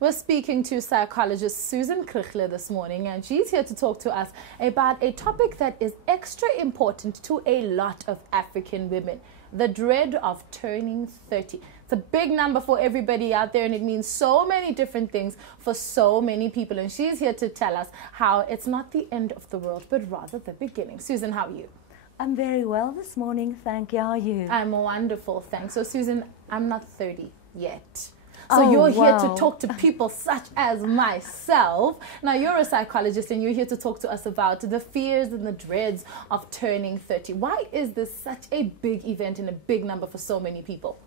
We're speaking to psychologist Susan Kriegler this morning, and she's here to talk to us about a topic that is extra important to a lot of African women: the dread of turning 30. It's a big number for everybody out there, and it means so many different things for so many people. And she's here to tell us how it's not the end of the world, but rather the beginning. Susan, how are you? I'm very well this morning, thank you. How are you? I'm wonderful, thanks. So, Susan, I'm not 30 yet. So you're here to talk to people such as myself. Now, you're a psychologist, and you're here to talk to us about the fears and the dreads of turning 30. Why is this such a big event and a big number for so many people?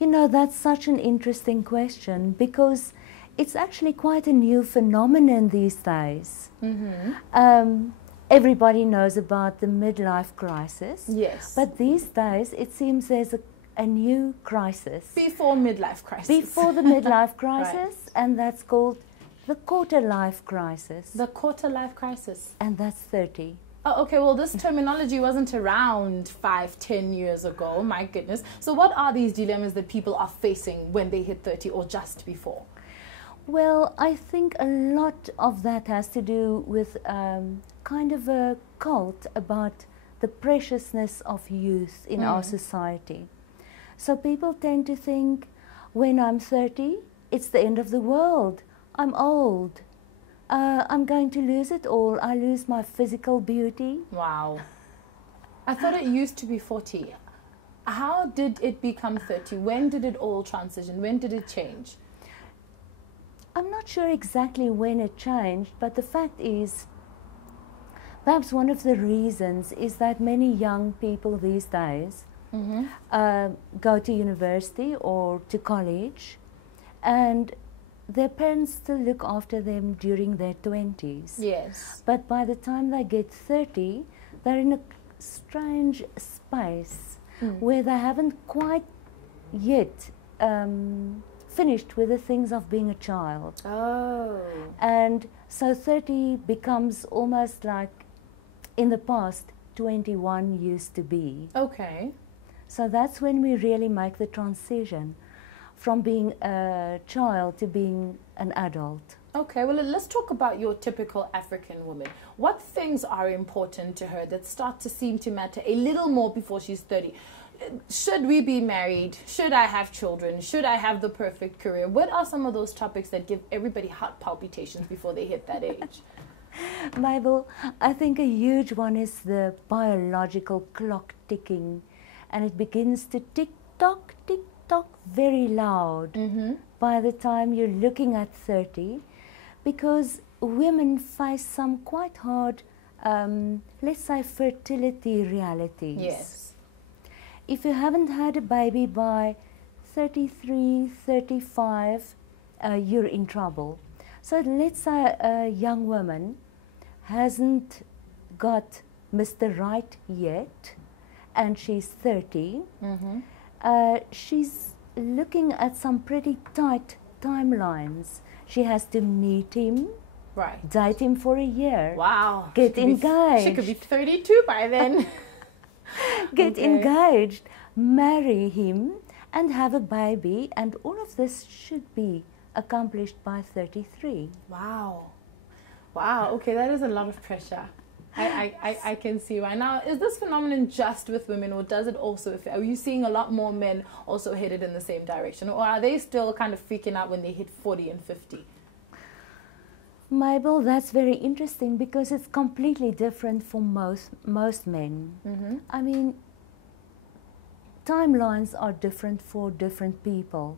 You know, that's such an interesting question because it's actually quite a new phenomenon these days. Everybody knows about the midlife crisis. Yes. But these days, it seems there's a new crisis. Before midlife crisis. Before the midlife crisis, Right. and that's called the quarter life crisis. The quarter life crisis. And that's 30. Oh, okay, well, this terminology wasn't around 5-10 years ago, my goodness. So what are these dilemmas that people are facing when they hit 30 or just before? Well, I think a lot of that has to do with kind of a cult about the preciousness of youth in our society. So people tend to think, when I'm 30, it's the end of the world. I'm old. I'm going to lose it all. I lose my physical beauty. Wow. I thought it used to be 40. How did it become 30? When did it all transition? When did it change? I'm not sure exactly when it changed, but the fact is, perhaps one of the reasons is that many young people these days go to university or to college, and their parents still look after them during their 20s. Yes. But by the time they get 30, they're in a strange space where they haven't quite yet finished with the things of being a child. Oh. And so 30 becomes almost like in the past 21 used to be. Okay. So that's when we really make the transition from being a child to being an adult. Okay, well, let's talk about your typical African woman. What things are important to her that start to seem to matter a little more before she's 30? Should we be married? Should I have children? Should I have the perfect career? What are some of those topics that give everybody heart palpitations before they hit that age? Mabel, I think a huge one is the biological clock ticking, and it begins to tick-tock, tick-tock very loud by the time you're looking at 30, because women face some quite hard, let's say, fertility realities. Yes. If you haven't had a baby by 33, 35, you're in trouble. So let's say a young woman hasn't got Mr. Right yet, and she's 30. She's looking at some pretty tight timelines. She has to meet him, Right. date him for a year, Wow. get engaged. She could be 32 by then. Get engaged, marry him, and have a baby, and all of this should be accomplished by 33. Wow. Wow, okay, that is a lot of pressure. I can see why. Now, is this phenomenon just with women, or does it also, are you seeing a lot more men also headed in the same direction, or are they still kind of freaking out when they hit 40 and 50? Mabel, that's very interesting because it's completely different for most men. I mean, timelines are different for different people.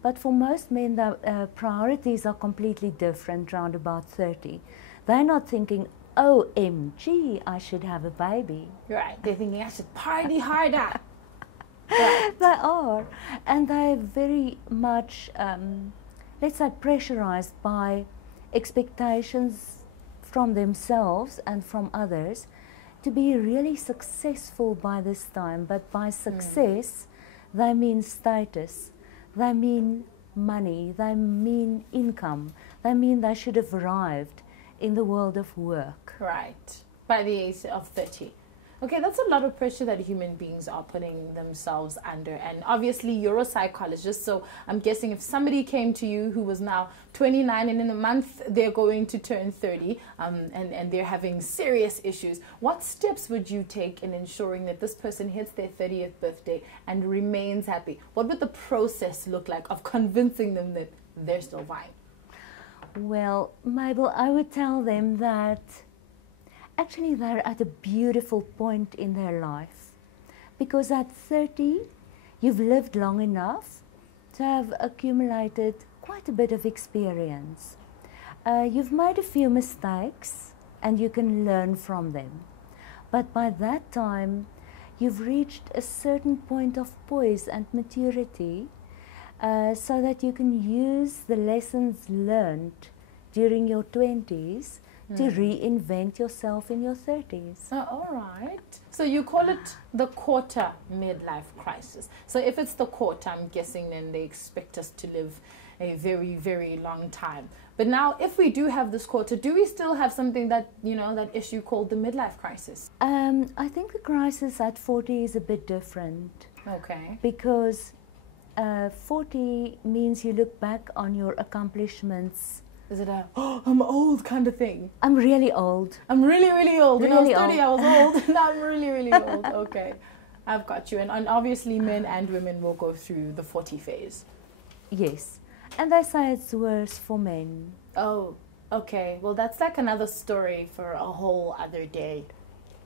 But for most men, the priorities are completely different round about 30. They're not thinking, OMG, I should have a baby. Right, they're thinking, I should party harder. Right. They are. And they're very much, let's say, pressurized by expectations from themselves and from others to be really successful by this time. But by success, they mean status, they mean money, they mean income, they mean they should have arrived in the world of work. Right, by the age of 30. Okay, that's a lot of pressure that human beings are putting themselves under. And obviously, you're a psychologist, so I'm guessing if somebody came to you who was now 29 and in a month they're going to turn 30 and they're having serious issues, what steps would you take in ensuring that this person hits their 30th birthday and remains happy? What would the process look like of convincing them that they're still fine? Well, Mabel, I would tell them that actually they're at a beautiful point in their life, because at 30 you've lived long enough to have accumulated quite a bit of experience. You've made a few mistakes and you can learn from them, but by that time you've reached a certain point of poise and maturity, so that you can use the lessons learned during your 20s to reinvent yourself in your 30s. Oh, all right. So you call it the quarter midlife crisis. So if it's the quarter, I'm guessing then they expect us to live a very, very long time. But now, if we do have this quarter, do we still have something that, you know, that issue called the midlife crisis? I think the crisis at 40 is a bit different. Okay. Because 40 means you look back on your accomplishments. Is it a, oh, I'm old kind of thing? I'm really old. I'm really, really old. When Really I was 30, old. I was old. Now I'm really, really old. Okay. I've got you. And obviously men and women will go through the 40 phase. Yes. And they say it's worse for men. Oh, okay. Well, that's like another story for a whole other day.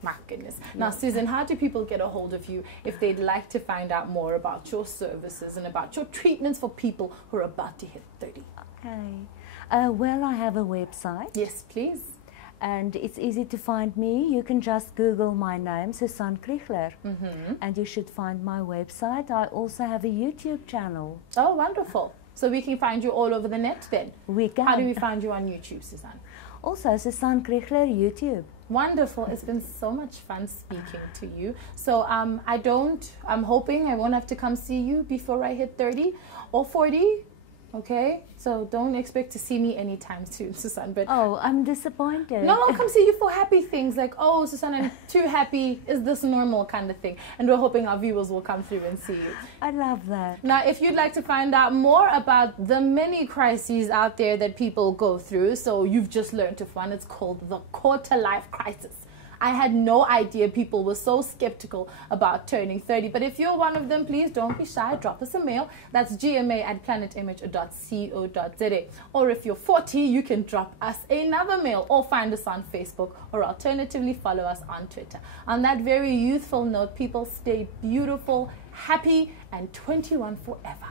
My goodness. Now, Susan, how do people get a hold of you if they'd like to find out more about your services and about your treatments for people who are about to hit 30? Okay. Well, I have a website. Yes, please. And it's easy to find me. You can just Google my name, Susan Kriegler, and you should find my website. I also have a YouTube channel. Oh, wonderful. So we can find you all over the net then? We can. How do we find you on YouTube, Susan? Also, Susan Kriegler, YouTube. Wonderful. It's been so much fun speaking to you. So I'm hoping I won't have to come see you before I hit 30 or 40. Okay, so don't expect to see me anytime soon, Susan. But oh, I'm disappointed. no, I'll come see you for happy things like, oh, Susan, I'm too happy. Is this normal kind of thing? And we're hoping our viewers will come through and see you. I love that. Now, if you'd like to find out more about the many crises out there that people go through, so you've just learned of one, it's called the quarter life crisis. I had no idea people were so skeptical about turning 30. But if you're one of them, please don't be shy. Drop us a mail. That's gma@planetimage.co.za. Or if you're 40, you can drop us another mail or find us on Facebook, or alternatively follow us on Twitter. On that very youthful note, people stay beautiful, happy, and 21 forever.